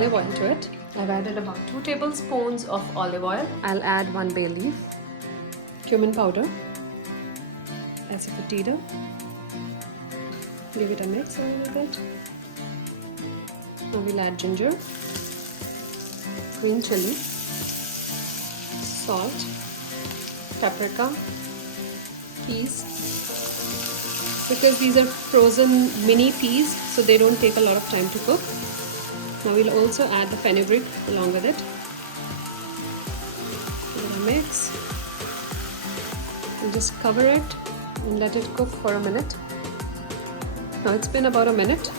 olive oil to it. I've added about 2 tablespoons of olive oil. I'll add 1 bay leaf, cumin powder, as a fatida. Give it a mix a little bit. Now we'll add ginger, green chili, salt, paprika, peas. Because these are frozen mini peas, so they don't take a lot of time to cook. Now we'll also add the fenugreek along with it. Give it a mix. And just cover it and let it cook for a minute. Now it's been about a minute.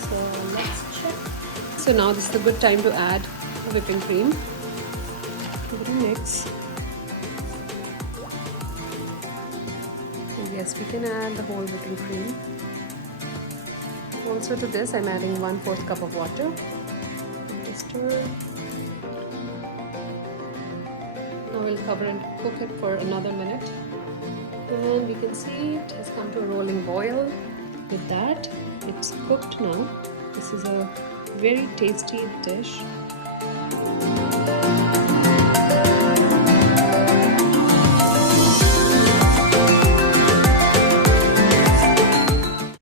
So let's check. So now this is a good time to add whipping cream. Give it a mix. And yes, we can add the whole whipping cream. Also to this, I'm adding 1/4 cup of water. Stir. Now we'll cover and cook it for another minute. And we can see it has come to a rolling boil. With that, it's cooked now. This is a very tasty dish